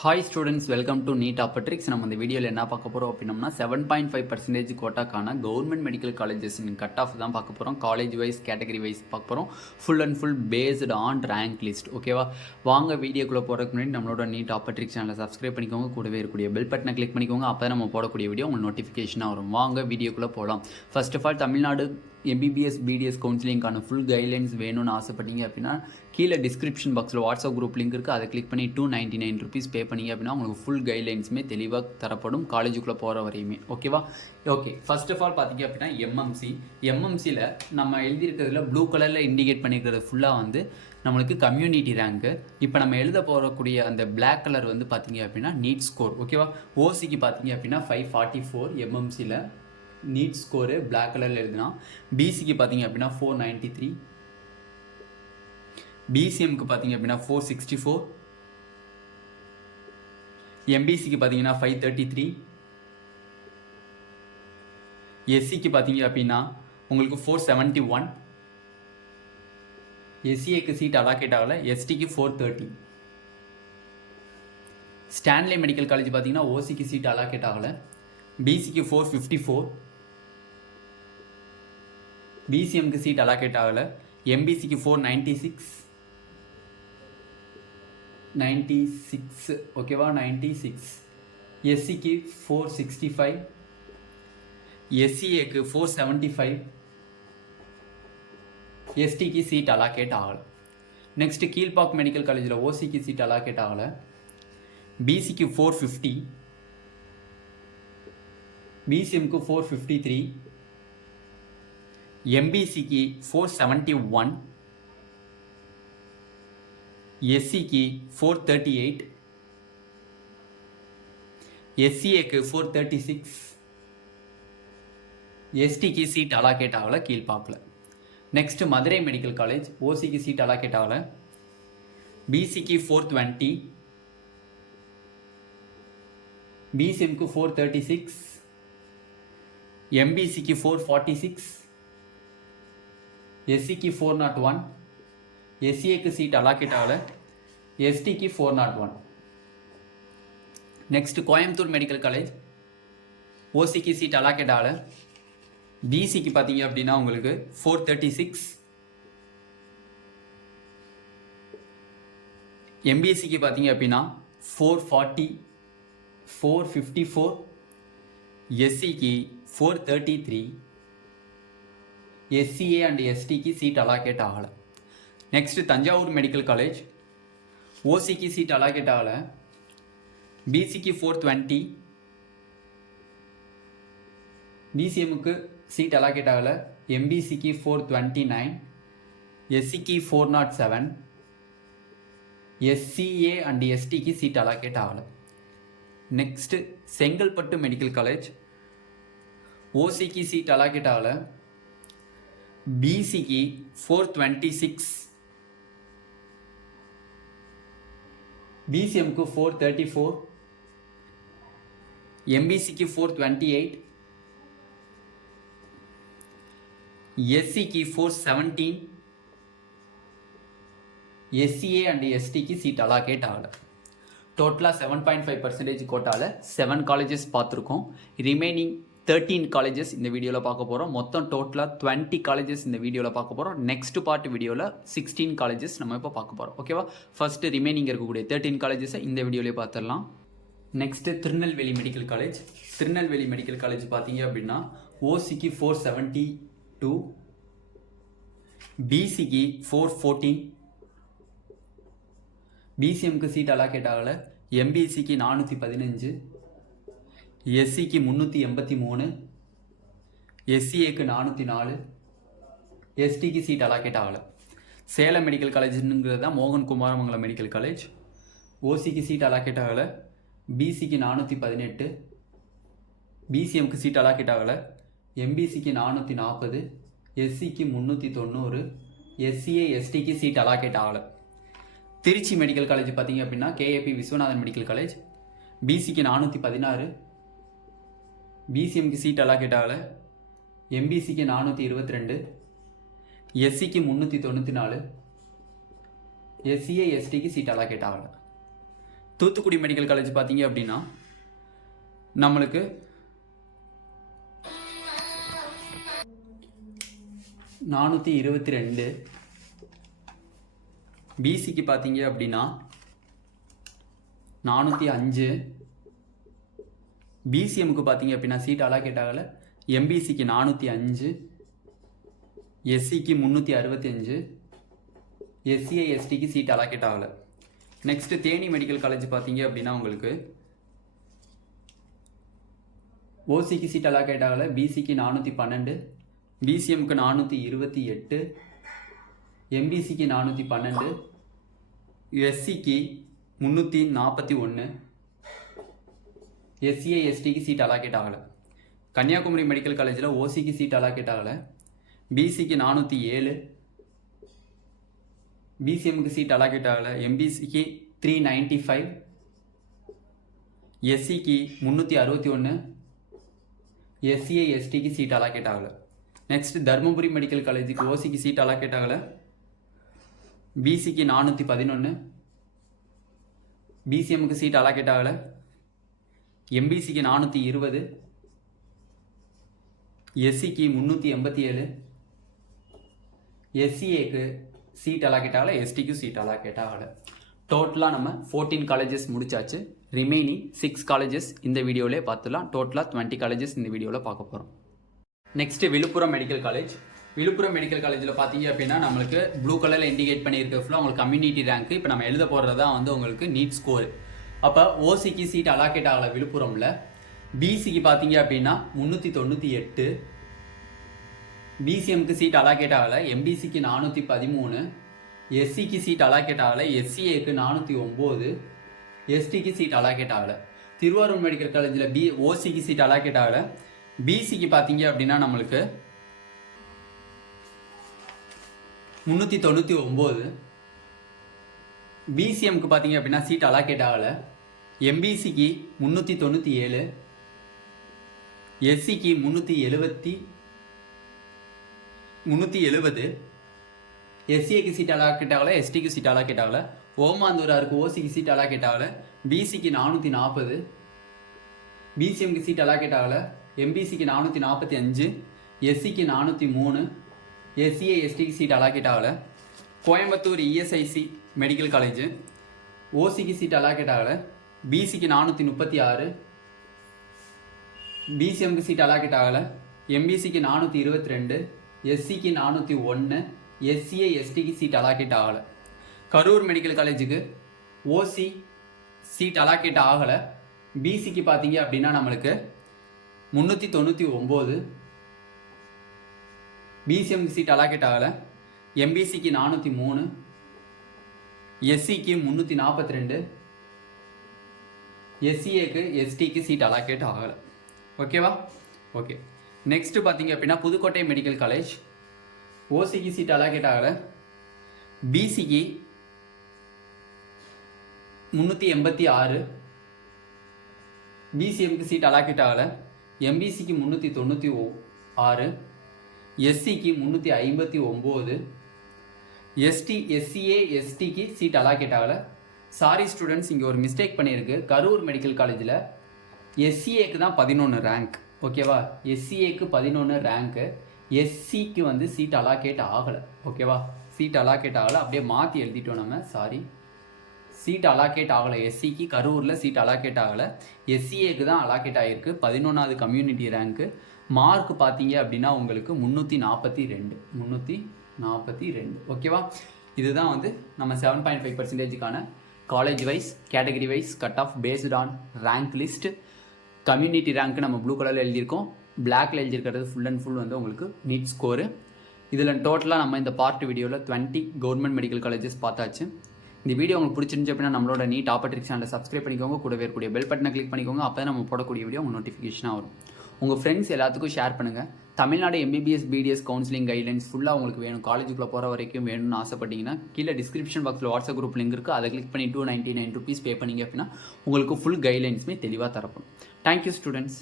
Hi students, welcome to NEET ஆப்பட்ரிக்ஸ். நம்ம இந்த வீடியோவில் என்ன பார்க்க போகிறோம் அப்படின்னம்னா 7.5% கோட்டாக்கான கவர்மெண்ட் மெடிக்கல் காலேஜஸின் கட் ஆஃப் தான் பார்க்க போகிறோம். காலேஜ் வைஸ் கேட்டகரி வைஸ் பார்க்க போகிறோம். Full and full based on rank list. ஓகேவா? வாங்க வீடியோக்குள்ளே போகிறதுக்கு முன்னாடி நம்மளோட நீட் ஆப்பட்ரிக்ஸ் சேனலை சப்ஸ்கிரைப் பண்ணிக்கோங்க. கூடவே இருக்கக்கூடிய பெல் பட்டனை கிளிக் பண்ணிக்கோங்க. அப்போ நம்ம போடக்கூடிய வீடியோ உங்களுக்கு நோட்டிஃபிகேஷனாக வரும். வாங்க வீடியோக்குள்ளே போகலாம். First of all, Tamil Nadu MBBS BDS கவுன்சிலிங்கான ஃபுல் கைட்லைன்ஸ் வேணும்னு ஆசைப்பட்டீங்க அப்படின்னா கீழே டிஸ்கிரிப்ஷன் பாக்ஸில் வாட்ஸ்அப் குரூப் லிங்க் இருக்குது. அதை கிளிக் பண்ணி 299 ருபீஸ் பே பண்ணிங்க அப்படின்னா உங்களுக்கு ஃபுல் கைட்லைன்ஸுமே தெளிவாக தரப்படும் காலேஜுக்குள்ளே போகிற வரையுமே. ஓகேவா? ஓகே, ஃபர்ஸ்ட் ஆஃப் ஆல் பார்த்தீங்க அப்படின்னா எம்எம்சியில் நம்ம எழுதியிருக்கிறதுல ப்ளூ கலரில் இண்டிகேட் பண்ணியிருக்கிறது ஃபுல்லாக வந்து நம்மளுக்கு கம்யூனிட்டி ரேங்க்கு. இப்போ நம்ம எழுத போகக்கூடிய அந்த பிளாக் கலர் வந்து பார்த்தீங்க அப்படின்னா நீட் ஸ்கோர். ஓகேவா? ஓசிக்கு பார்த்தீங்க அப்படின்னா 544 எம்எம்சியில் நீட் ஸ்கோரு பிளாக் கலரில் எழுதுனா. பிசிக்கு பார்த்தீங்க அப்படின்னா 493, பிசிஎம்க்கு பார்த்தீங்க அப்படின்னா 464, எம்பிசிக்கு பார்த்தீங்கன்னா 533, எஸ்சிக்கு பார்த்தீங்க அப்படின்னா உங்களுக்கு 471, எஸ்சிஏக்கு சீட் அலாக்கேட் ஆகலை, எஸ்டிக்கு 430. ஸ்டான்லி மெடிக்கல் காலேஜ் பார்த்தீங்கன்னா ஓசிக்கு சீட் அலாக்கேட் ஆகலை, பிசிக்கு 454, பிசிஎம்க்கு சீட் அலாக்கேட் ஆகலை, எம்பிசிக்கு 496, ஓகேவா? 96, எஸ்சிக்கு 465, எஸ்சிஏக்கு 475, எஸ்டிக்கு சீட் அலாக்கேட் ஆகலை. நெக்ஸ்ட் கீழ்பாக் மெடிக்கல் காலேஜில் ஓசிக்கு சீட் அலாக்கேட் ஆகலை, பிசிக்கு 450, பிசிஎம்க்கு 453, எம்பிசிக்கு 471, எஸ்சிக்கு 438, எஸ்சிஏக்கு 436, எஸ்டிக்கு சீட் அலாக்கேட் ஆகலை கீழ்பாக்கில். நெக்ஸ்ட் மதுரை மெடிக்கல் காலேஜ் ஓசிக்கு சீட் அலாக்கேட் ஆகலை, பிசிக்கு 420, பிசிஎம்க்கு 436, எம்பிசிக்கு 446, எஸ்சிக்கு 401, எஸ்சிஏக்கு சீட் அலாக்கேட் ஆகலை, எஸ்டிக்கு 401. நெக்ஸ்ட் கோயம்புத்தூர் மெடிக்கல் காலேஜ் ஓசிக்கு சீட் அலாக்கேட் ஆகலை, பிசிக்கு பார்த்தீங்க அப்படின்னா உங்களுக்கு 436, எம்பிசிக்கு பார்த்தீங்க அப்படின்னா 440, 454, எஸ்சிக்கு 433, எஸ்சிஏ அண்ட் எஸ்டிக்கு சீட் அலாக்கேட் ஆகலை. நெக்ஸ்ட் தஞ்சாவூர் மெடிக்கல் காலேஜ் ஓசிக்கு சீட் அலாக்கேட் ஆகலை, பிசிக்கு 420, பிசிஎம்முக்கு சீட் அலாக்கேட் ஆகலை, எம்பிசிக்கு 429, எஸ்சிக்கு 407, எஸ்சிஏ அண்ட் எஸ்டிக்கு சீட் அலாக்கேட் ஆகலை. நெக்ஸ்ட் செங்கல்பட்டு மெடிக்கல் காலேஜ் ஓசிக்கு சீட் அலாக்கேட் ஆகலை, பிசிக்கு 426, பிசிஎம்க்கு 434, எம்பிசிக்கு 428, எஸ்சிக்கு 417, எஸ்சிஏ அண்ட் எஸ்டிக்கு சீட் அலாக்கேட் ஆகலை. டோட்டலாக 7.5% கோட்டாவில் 7 காலேஜஸ் பார்த்துருக்கோம். ரிமைனிங் 13 காலேஜஸ் இந்த வீடியோவில் பார்க்க போகிறோம். மொத்தம் டோட்டலாக 20 காலேஜஸ் இந்த வீடியோவில் பார்க்க போகிறோம். நெக்ஸ்ட் பார்ட் வீடியோவில் 16 காலேஜஸ் நம்ம இப்போ பார்க்க போகிறோம். ஓகேவா? ஃபஸ்ட்டு ரிமைனிங் இருக்கக்கூடிய 13 காலேஜஸை இந்த வீடியோவிலே பார்த்துடலாம். Next Tirunelveli medical college. Tirunelveli medical college பார்த்தீங்க அப்படின்னா ஓசிக்கு 472, பிசிக்கு 414, பிசிஎம்க்கு சீட் அலாக்கேட் ஆகலை, எம்பிசிக்கு 415, எஸ்சிக்கு 383, எஸ்சிஏக்கு 404, எஸ்டிக்கு சீட் அலாக்கேட் ஆகலை. சேலம் மெடிக்கல் காலேஜுங்கிறது தான் மோகன் குமாரமங்கலம் மெடிக்கல் காலேஜ். ஓசிக்கு சீட் அலாக்கேட் ஆகலை, பிசிக்கு 418, பிசிஎம்க்கு சீட் அலாக்கேட் ஆகலை, எம்பிசிக்கு 440, எஸ்சிக்கு 390, எஸ்சிஏ எஸ்டிக்கு சீட் அலாக்கேட் ஆகலை. திருச்சி மெடிக்கல் காலேஜ் பார்த்தீங்க அப்படின்னா கேஏபி விஸ்வநாதன் மெடிக்கல் காலேஜ் பிசிக்கு 416, பிசிஎம்க்கு சீட் அலாக்கேட் ஆகலை, எம்பிசிக்கு 422, எஸ்சிக்கு 394, எஸ்சிஏ எஸ்டிக்கு சீட் அலாக்கேட் ஆகலை. தூத்துக்குடி மெடிக்கல் காலேஜ் பார்த்தீங்க அப்படின்னா நம்மளுக்கு 422. பிசிக்கு பார்த்தீங்க அப்படின்னா 405. பிசிஎம்க்கு பார்த்தீங்க அப்படின்னா சீட் அலாகேட் ஆகலை. எம்பிசிக்கு 405, எஸ்சிக்கு 365, எஸ்சிஐ எஸ்டிக்கு சீட் அலாகேட் ஆகலை. நெக்ஸ்ட் தேனி மெடிக்கல் காலேஜ் பார்த்தீங்க அப்படின்னா உங்களுக்கு ஓசிக்கு சீட் அலாகேட் ஆகலை. பிசிக்கு 412, பிசிஎம்க்கு 428, எம்பிசிக்கு 412, எஸ்சிக்கு 341, எஸ்சிஐ எஸ்டிக்கு சீட் அலாகேட் ஆகலை. கன்னியாகுமரி மெடிக்கல் காலேஜில் ஓசிக்கு சீட் அலாகேட் ஆகலை. பிசிக்கு 407, பிசிஎம்க்கு சீட் அலாகேட் ஆகலை. எம்பிசிக்கு 395, எஸ்சிக்கு 361, எஸ்சிஐ எஸ்டிக்கு சீட் அலாகேட் ஆகலை. நெக்ஸ்ட் தருமபுரி மெடிக்கல் காலேஜுக்கு ஓசிக்கு சீட் அலாகேட் ஆகலை. பிசிக்கு 411, பிசிஎம்க்கு சீட் அலாகேட் ஆகலை. எம்பிசிக்கு 420, எஸ்சிக்கு 387, எஸ்சிஏக்கு சீட் அலாகேட் ஆகலை. எஸ்டிக்கு சீட் அலாகேட் ஆகலை. டோட்டலாக நம்ம 14 காலேஜஸ் முடிச்சாச்சு. ரிமைனிங் 6 காலேஜஸ் இந்த வீடியோவிலே பார்த்துலாம். டோட்டலாக 20 காலேஜஸ் இந்த வீடியோவில் பார்க்க போகிறோம். Next Viluppuram medical college. Viluppuram medical காலேஜில் பார்த்தீங்க அப்படின்னா நம்மளுக்கு ப்ளூ கலரில் இண்டிகேட் பண்ணியிருக்க ஃபுல்லாக உங்களுக்கு கம்யூனிட்டி ரேங்க். இப்போ நம்ம எழுத போகிறது தான் வந்து உங்களுக்கு நீட் ஸ்கோர். அப்போ ஓசிக்கு சீட் அலாகேட் ஆகலை விழுப்புரமில். பிசிக்கு பார்த்தீங்க அப்படின்னா 398, பிசிஎம்க்கு சீட் அலாகேட் ஆகலை. எம்பிசிக்கு 413, எஸ்சிக்கு சீட் அலாகேட் ஆகலை. எஸ்சிஏக்கு 409, எஸ்டிக்கு சீட் அலாகேட் ஆகலை. திருவாரூர் மெடிக்கல் காலேஜில் ஓசிக்கு சீட் அலாகேட் ஆகலை. பிசிக்கு பார்த்தீங்க அப்படின்னா நம்மளுக்கு 399, பிசிஎம்க்கு பார்த்தீங்க அப்படின்னா சீட் அலாகேட் ஆகலை. எம்பிசிக்கு 397, எஸ்சிக்கு 370, எஸ்சிஏக்கு சீட் அலாகேட் ஆகலை. எஸ்டிக்கு சீட் அலாகேட் ஆகலை. ஓமாந்தூராருக்கு ஓசிக்கு சீட் அலாகேட் ஆகலை. பிசிக்கு 440, பிசிஎம்க்கு சீட் அலாகேட் ஆகலை. எம்பிசிக்கு 445, எஸ்சிக்கு 403, எஸ்சிஏ எஸ்டிக்கு சீட் அலாகேட் ஆகலை. கோயம்புத்தூர் இஎஸ்ஐசி மெடிக்கல் காலேஜ் ஓசிக்கு சீட் அலாகேட் ஆகலை. பிசிக்கு 436, பிசிஎம்க்கு சீட் அலாகேட் ஆகலை. எம்பிசிக்கு 422, எஸ்சிக்கு 401, எஸ்சிஐ எஸ்டிக்கு சீட் அலாகேட் ஆகலை. கரூர் மெடிக்கல் காலேஜுக்கு ஓசி சீட் அலாகேட் ஆகலை. பிசிக்கு பார்த்தீங்க அப்படின்னா நம்மளுக்கு 399, பிசிஎம்க்கு சீட் அலாகேட் ஆகலை. எம்பிசிக்கு 403, எஸ்சிக்கு 342, எஸ்சிஏக்கு எஸ்டிக்கு சீட் அலாகேட் ஆகலை. ஓகேவா? ஓகே. நெக்ஸ்ட் பார்த்தீங்க அப்படின்னா புதுக்கோட்டை மெடிக்கல் காலேஜ் ஓசிக்கு சீட் அலாகேட் ஆகலை. பிசிக்கு 386, பிசிஎம்க்கு சீட் அலாகேட் ஆகலை. எம்பிசிக்கு 396, எஸ்சிக்கு 359, எஸ்சிஏ எஸ்டிக்கு சீட் அலாகேட் ஆகலை. சாரி ஸ்டூடெண்ட்ஸ், இங்கே ஒரு மிஸ்டேக் பண்ணியிருக்கு. கரூர் மெடிக்கல் காலேஜில் எஸ்சிஏக்கு தான் 11 ரேங்க். ஓகேவா? எஸ்சிஏக்கு 11 ரேங்க்கு. எஸ்சிக்கு வந்து சீட் அலாகேட் ஆகலை. ஓகேவா? சீட் அலாகேட் ஆகலை. அப்படியே மாற்றி எழுதிட்டோம் நம்ம. சாரி, சீட் அலாகேட் ஆகலை. எஸ்சிக்கு கரூரில் சீட் அலாகேட் ஆகலை. எஸ்சிஏக்கு தான் அலாகேட் ஆகிருக்கு. 11வது கம்யூனிட்டி ரேங்க்கு. மார்க் பார்த்தீங்க அப்படின்னா உங்களுக்கு 342. ஓகேவா? இதுதான் வந்து நம்ம 7.5% college wise category wise cut off based on rank list. Community ரேங்க்கு நம்ம ப்ளூ கலரில் எழுதியிருக்கோம். பிளாக்ல எழுதியிருக்கிறது ஃபுல் அண்ட் ஃபுல் வந்து உங்களுக்கு நீட் ஸ்கோரு. இதில் டோட்டலாக நம்ம இந்த பார்ட் வீடியோவில் 20 கவர்மெண்ட் மெடிக்கல் காலேஜஸ் பார்த்தாச்சு. இந்த வீடியோ உங்களுக்கு பிடிச்சிருந்துச்சு அப்படின்னா நம்மளோட நீட் ஆப்பர்ட்ரிக்ஸ் சேனலை சப்ஸ்கிரைப் பண்ணிக்கோங்க. கூடவே இருக்கக்கூடிய பெல் பட்டனை கிளிக் பண்ணிக்கோங்க. அப்போ தான் நம்ம போடக்கூடிய வீடியோ உங்கள் நோட்டிஃபிகேஷனாக வரும். உங்கள் ஃப்ரெண்ட்ஸ் எல்லாத்துக்கும் ஷேர் பண்ணுங்கள். Tamil Nadu MBBS BDS counselling guidelines ஃபுல்லாக உங்களுக்கு வேணும், காலேஜுக்குள்ளே போகிற வரைக்கும் வேணும்னு ஆசைப்பட்டீங்கன்னா கீழே டிஸ்கிரிப்ஷன் பாக்ஸில் வாட்ஸ்அப் குரூப் லிங்க் இருக்குது. அதை கிளிக் பண்ணி 299 rupees பே பண்ணிங்க அப்படின்னா உங்களுக்கு ஃபுல் கைட்லைன்ஸுமே தெளிவாக தரப்படும். Thank you students.